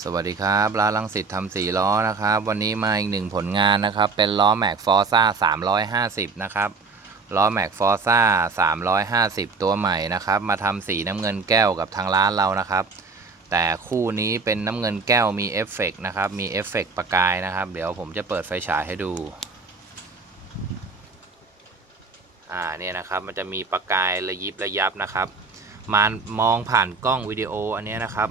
สวัสดีครับร้านลังสิตทำสี่ล้อนะครับ วันนี้มาอีกหนึ่งผลงานนะครับ เป็นล้อแม็กฟอร์ซ่า350นะครับล้อแม็กฟอร์ซ่า350ตัวใหม่นะครับ มาทำสีน้ำเงินแก้วกับทางร้านเรานะครับ แต่คู่นี้เป็นน้ำเงินแก้วมีเอฟเฟกต์นะครับ มีเอฟเฟกต์ประกายนะครับ เดี๋ยวผมจะเปิดไฟฉายให้ดูอ่าเนี่ยนะครับมันจะมีประกายระยิบระยับนะครับ มามองผ่านกล้องวิดีโออันนี้นะครับ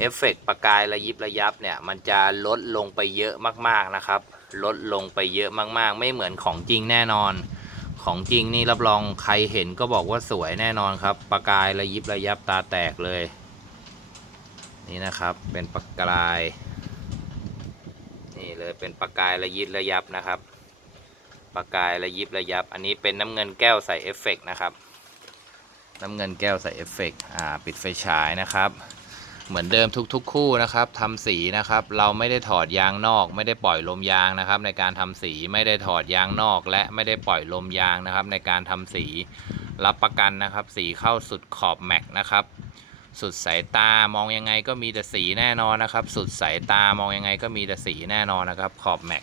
เอฟเฟกต์ประกายระยิบระยับเนี่ยมันจะลดลงไปเยอะมากๆนะครับ ลดลงไปเยอะมากๆ ไม่เหมือนของจริงแน่นอน ของจริงนี่รับรองใครเห็นก็บอกว่าสวยแน่นอนครับ ประกายระยิบระยับตาแตกเลย นี่นะครับเป็นประกาย นี่เลยเป็นประกายระยิบระยับนะครับ ประกายระยิบระยับ อันนี้เป็นน้ำเงินแก้วใส่เอฟเฟกต์นะครับ น้ำเงินแก้วใส่เอฟเฟกต์อ่าปิดไฟฉายนะครับ เหมือนเดิมทุกๆ คู่นะครับทำสีนะครับเราไม่ได้ถอดยางนอก ไม่ได้ปล่อยลมยางนะครับ ในการทำสีไม่ได้ถอดยางนอก และไม่ได้ปล่อยลมยางนะครับ ในการทำสีรับประกันนะครับ สีเข้าสุดขอบแม็กนะครับ สุดสายตามองยังไงก็มีแต่สีแน่นอนนะครับ สุดสายตามองยังไงก็มีแต่สีแน่นอนนะครับ ขอบแม็ก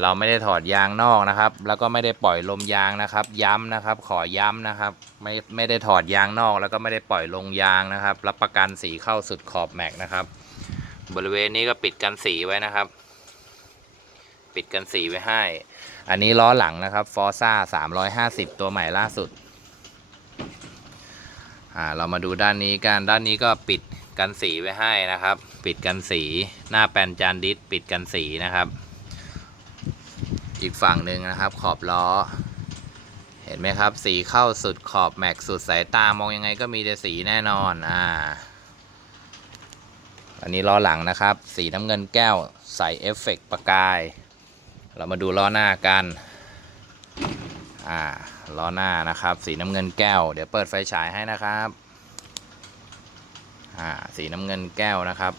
เราไม่ได้ถอดยางนอกนะครับ แล้วก็ไม่ได้ปล่อยลมยางนะครับ ย้ำนะครับ ขอย้ำนะครับ ไม่ไม่ได้ถอดยางนอก แล้วก็ไม่ได้ปล่อยลงยางนะครับ รับประกันสีเข้าสุดขอบแม็กนะครับ บริเวณนี้ก็ปิดกันสีไว้นะครับ ปิดกันสีไว้ให้ อันนี้ล้อหลังนะครับฟอร์ซ่า350 ตัวใหม่ล่าสุดอ่าเรามาดูด้านนี้กันด้านนี้ก็ปิดกันสีไว้ให้นะครับ ปิดกันสีหน้าแปนจานดิสปิดกันสีนะครับ อีกฝั่งหนึ่งนะครับ ขอบล้อ เห็นไหมครับ สีเข้าสุดขอบแม็กสุดสายตามองยังไงก็มีแต่สีแน่นอนอ่าอันนี้ล้อหลังนะครับ สีน้ำเงินแก้วใส่เอฟเฟกต์ประกาย เรามาดูล้อหน้ากันอ่าล้อหน้านะครับ สีน้ำเงินแก้ว เดี๋ยวเปิดไฟฉายให้นะครับอ่าสีน้ำเงินแก้วนะครับ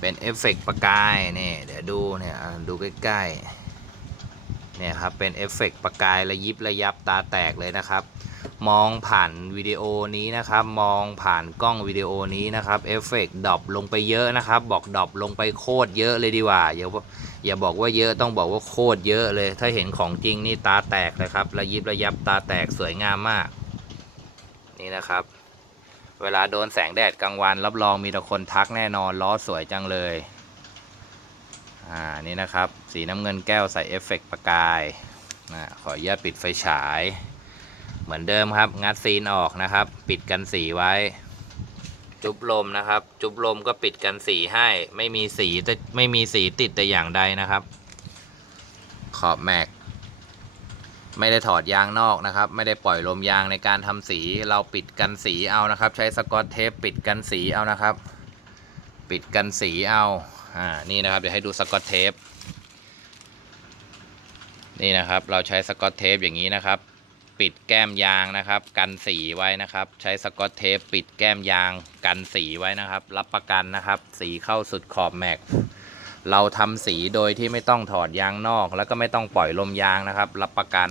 เป็นเอฟเฟกต์ประกายนี่เดี๋ยวดูเนี่ยดูใกล้ๆ เนี่ยครับเป็นเอฟเฟกต์ประกายระยิบระยับตาแตกเลยนะครับ มองผ่านวิดีโอนี้นะครับ มองผ่านกล้องวิดีโอนี้นะครับเอฟเฟกต์ดรอปลงไปเยอะนะครับ บอกดรอปลงไปโคตรเยอะเลยดีกว่าอย่าอย่าบอกว่าเยอะต้องบอกว่าโคตรเยอะเลย ถ้าเห็นของจริงนี่ตาแตกเลยครับระยิบระยับตาแตกสวยงามมาก นี่นะครับ เวลาโดนแสงแดดกลางวันรับรองมีแต่คนทักแน่นอนล้อสวยจังเลย อ่านี่นะครับ สีน้ำเงินแก้วใส่เอฟเฟกต์ประกายนะขออนุญาตปิดไฟฉาย เหมือนเดิมครับ งัดซีนออกนะครับ ปิดกันสีไว้ จุบลมนะครับ จุบลมก็ปิดกันสีให้ ไม่มีสีแต่ไม่มีสีติดแต่อย่างใดนะครับ ขอบแม็ก ไม่ได้ถอดยางนอกนะครับ ไม่ได้ปล่อยลมยางในการทำสี เราปิดกันสีเอานะครับ ใช้สกอตเทปปิดกันสีเอานะครับ ปิดกันสีเอา อ่านี่นะครับเดี๋ยวให้ดูสกอตเทปนี่นะครับเราใช้สกอตเทปอย่างนี้นะครับ ปิดแก้มยางนะครับ กันสีไว้นะครับ ใช้สกอตเทปปิดแก้มยางกันสีไว้นะครับ รับประกันนะครับ สีเข้าสุดขอบแม็กเราทำสีโดยที่ไม่ต้องถอดยางนอก แล้วก็ไม่ต้องปล่อยลมยางนะครับ รับประกัน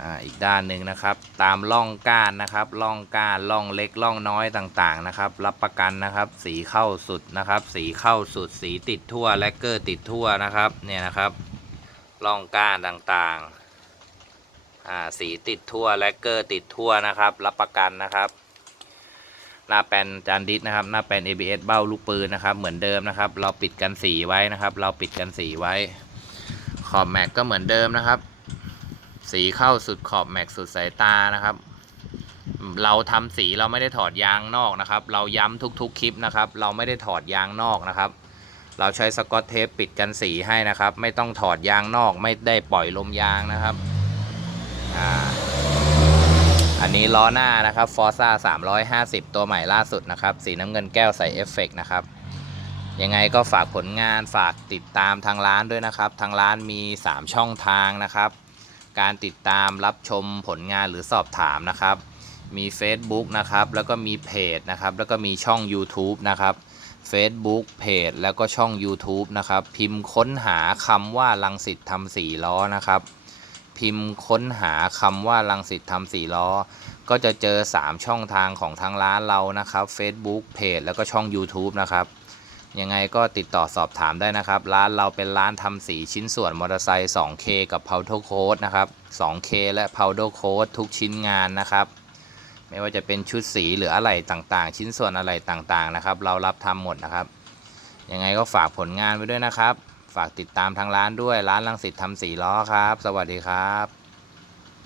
อ่าอีกด้านหนึ่งนะครับ ตามร่องก้านนะครับร่องก้านร่องเล็กร่องน้อยต่างๆนะครับ รับประกันนะครับ สีเข้าสุดนะครับ สีเข้าสุดสีติดทั่วแลกเกอร์ติดทั่วนะครับเนี่ยนะครับร่องก้านต่างๆอ่าสีติดทั่วแลกเกอร์ติดทั่วนะครับ รับประกันนะครับหน้าแปนจานดิสนะครับหน้าแปน ABS เบ้าลูกปืนนะครับ เหมือนเดิมนะครับ เราปิดกันสีไว้นะครับ เราปิดกันสีไว้ขอบแม็กก็เหมือนเดิมนะครับ สีเข้าสุดขอบแม็กสุดสายตานะครับ เราทำสีเราไม่ได้ถอดยางนอกนะครับ เราย้ำทุกๆคลิปนะครับ เราไม่ได้ถอดยางนอกนะครับ เราใช้สกอตเทปปิดกันสีให้นะครับ ไม่ต้องถอดยางนอก ไม่ได้ปล่อยลมยางนะครับอ่าอันนี้ล้อหน้านะครับฟอร์ซ่า350 ตัวใหม่ล่าสุดนะครับ สีน้ำเงินแก้วใส่เอฟเฟกต์นะครับยังไงก็ฝากผลงานฝากติดตามทางร้านด้วยนะครับ ทางร้านมี 3 ช่องทางนะครับ การติดตามรับชมผลงานหรือสอบถามนะครับ มี Facebook นะครับ แล้วก็มีเพจนะครับ แล้วก็มีช่อง YouTube นะครับ Facebook เพจแล้วก็ช่อง YouTube นะครับ พิมพ์ค้นหาคำว่าลังสิตทำสีล้อนะครับ พิมพ์ค้นหาคำว่าลังสิตทำสีล้อ ก็จะเจอ 3 ช่องทางของทางร้านเรานะครับ Facebook เพจแล้วก็ช่อง YouTube นะครับ ยังไงก็ติดต่อสอบถามได้นะครับ ร้านเราเป็นร้านทำสีชิ้นส่วนมอเตอร์ไซค์ 2K กับ Powder Coat นะครับ 2K และ Powder Coat ทุกชิ้นงานนะครับ ไม่ว่าจะเป็นชุดสีหรืออะไรต่างๆ ชิ้นส่วนอะไรต่างๆนะครับ เรารับทำหมดนะครับ ยังไงก็ฝากผลงานไว้ด้วยนะครับ ฝากติดตามทางร้านด้วย ร้านลังสิตทำสีล้อครับ สวัสดีครับ